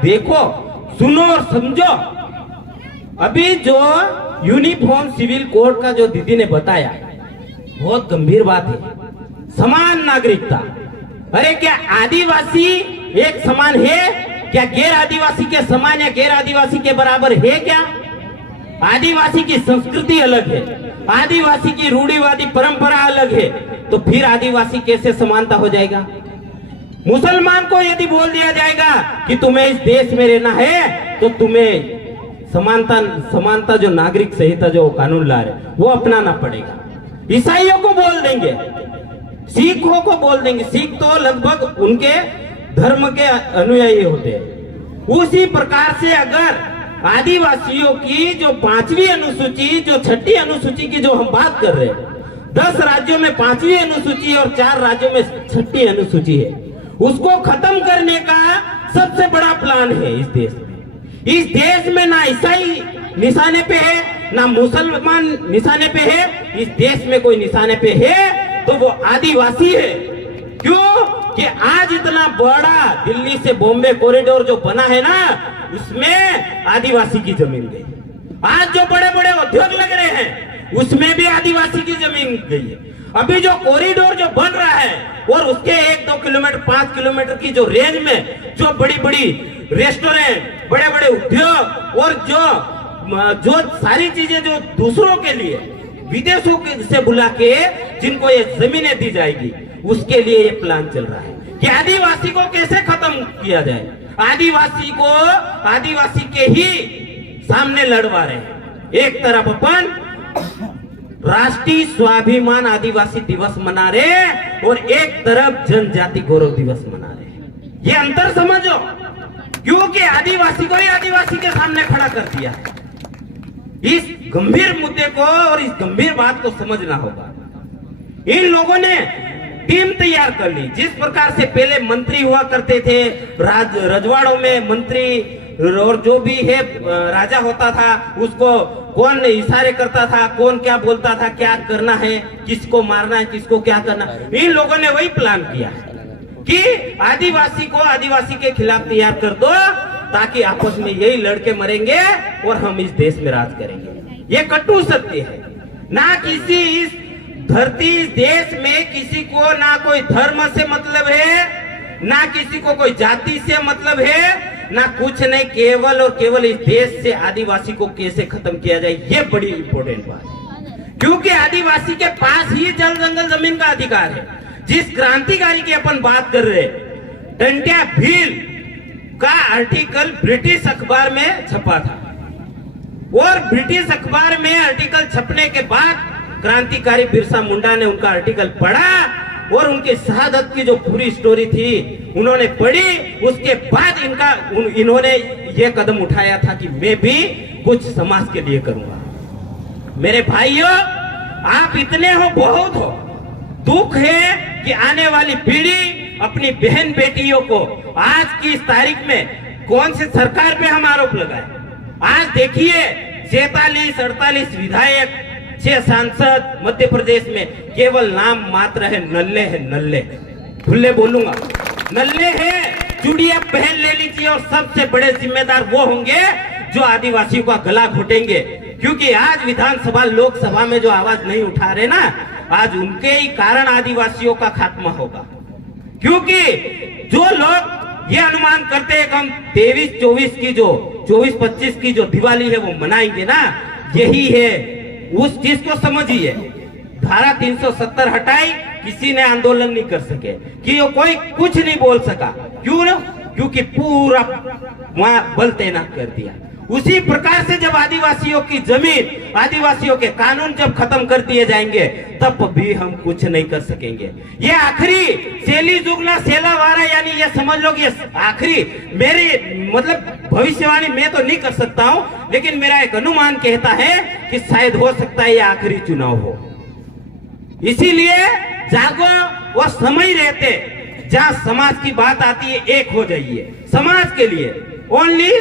देखो, सुनो और समझो। अभी जो यूनिफॉर्म सिविल कोड का जो दीदी ने बताया, बहुत गंभीर बात है। समान नागरिकता, अरे क्या आदिवासी एक समान है? क्या गैर आदिवासी के समान या गैर आदिवासी के बराबर है क्या? आदिवासी की संस्कृति अलग है, आदिवासी की रूढ़िवादी परंपरा अलग है, तो फिर आदिवासी कैसे समानता हो जाएगा? मुसलमान को यदि बोल दिया जाएगा कि तुम्हें इस देश में रहना है तो तुम्हें समानता जो नागरिक संहिता जो कानून ला रहे वो अपनाना पड़ेगा। ईसाइयों को बोल देंगे, सिखों को बोल देंगे, सिख तो लगभग उनके धर्म के अनुयायी होते हैं। उसी प्रकार से अगर आदिवासियों की जो 5वीं अनुसूची, जो 6ठी अनुसूची की जो हम बात कर रहे हैं, 10 राज्यों में 5वीं अनुसूची और 4 राज्यों में 6ठी अनुसूची है, उसको खत्म करने का सबसे बड़ा प्लान है इस देश में। इस देश में ना ईसाई निशाने पे है, ना मुसलमान निशाने पे है। इस देश में कोई निशाने पे है तो वो आदिवासी है। क्यों कि आज इतना बड़ा दिल्ली से बॉम्बे कॉरिडोर जो बना है ना, उसमें आदिवासी की जमीन गई। आज जो बड़े बड़े उद्योग लग रहे हैं उसमें भी आदिवासी की जमीन गई है। अभी जो कॉरिडोर जो बन रहा है और उसके 1-2 किलोमीटर 5 किलोमीटर की जो रेंज में जो बड़ी बड़ी रेस्टोरेंट, बड़े बड़े उद्योग और जो सारी चीजें जो दूसरों के लिए विदेशों से बुला के जिनको ये जमीनें दी जाएगी, उसके लिए ये प्लान चल रहा है कि आदिवासी को कैसे खत्म किया जाए। आदिवासी के ही सामने लड़वा रहे हैं। एक तरफ अपन राष्ट्रीय स्वाभिमान आदिवासी दिवस मना रहे और एक तरफ जनजाति गौरव दिवस मना रहे। ये अंतर समझो, क्योंकि आदिवासी को ही आदिवासी के सामने खड़ा कर दिया। इस गंभीर मुद्दे को और इस गंभीर बात को समझना होगा। इन लोगों ने टीम तैयार कर ली। जिस प्रकार से पहले मंत्री हुआ करते थे, रजवाड़ों में मंत्री और जो भी है राजा होता था, उसको कौन इशारे करता था, कौन क्या बोलता था, क्या करना है, किसको मारना है, किसको क्या करना। इन लोगों ने वही प्लान किया कि आदिवासी को आदिवासी के खिलाफ तैयार कर दो, ताकि आपस में यही लड़के मरेंगे और हम इस देश में राज करेंगे। ये कटु सत्य है। ना किसी इस धरती इस देश में किसी को ना कोई धर्म से मतलब है, ना किसी को कोई जाति से मतलब है, ना कुछ नहीं। केवल और केवल इस देश से आदिवासी को कैसे खत्म किया जाए, ये बड़ी इंपॉर्टेंट बात है। क्योंकि आदिवासी के पास ही जल जंगल जमीन का अधिकार है। जिस क्रांतिकारी की अपन बात कर रहे हैं, टंट्या भील का आर्टिकल ब्रिटिश अखबार में छपा था और ब्रिटिश अखबार में आर्टिकल छपने के बाद क्रांतिकारी बिरसा मुंडा ने उनका आर्टिकल पढ़ा और उनके शहादत की जो पूरी स्टोरी थी उन्होंने पढ़ी। उसके बाद इन्होंने ये कदम उठाया था कि मैं भी कुछ समाज के लिए करूंगा। मेरे भाइयों, आप इतने हो, बहुत हो। दुख है कि आने वाली पीढ़ी अपनी बहन बेटियों को आज की इस तारीख में कौन से सरकार पे हम आरोप लगाए। आज देखिए 47-48 विधायक, 6 सांसद मध्य प्रदेश में, केवल नाम मात्र है, नल्ले है, नल्ले खुले बोलूंगा, नल्ले है। चूड़िया पहन ले लीजिए और सबसे बड़े जिम्मेदार वो होंगे जो आदिवासियों का गला घोटेंगे। क्योंकि आज विधानसभा लोकसभा में जो आवाज नहीं उठा रहे ना, आज उनके ही कारण आदिवासियों का खात्मा होगा। क्योंकि जो लोग ये अनुमान करते हैं कि हम 24-25 की जो दिवाली है वो मनाएंगे ना, यही है। उस चीज को समझिए। धारा 370 हटाई, किसी ने आंदोलन नहीं कर सके, कि कोई कुछ नहीं बोल सका। क्यों ना? क्योंकि पूरा वहां बल तैनात कर दिया। उसी प्रकार से जब आदिवासियों की जमीन, आदिवासियों के कानून जब खत्म कर दिए जाएंगे, तब भी हम कुछ नहीं कर सकेंगे। ये आखिरी सेली जुगना सेला वारा, यानी ये समझ लो कि ये आखिरी, मेरी मतलब भविष्यवाणी मैं तो नहीं कर सकता हूं, लेकिन मेरा एक अनुमान कहता है कि शायद हो सकता है ये आखिरी चुनाव हो। इसीलिए जागो, वो समय रहते जहां समाज की बात आती है, एक हो जाइए समाज के लिए। ओनली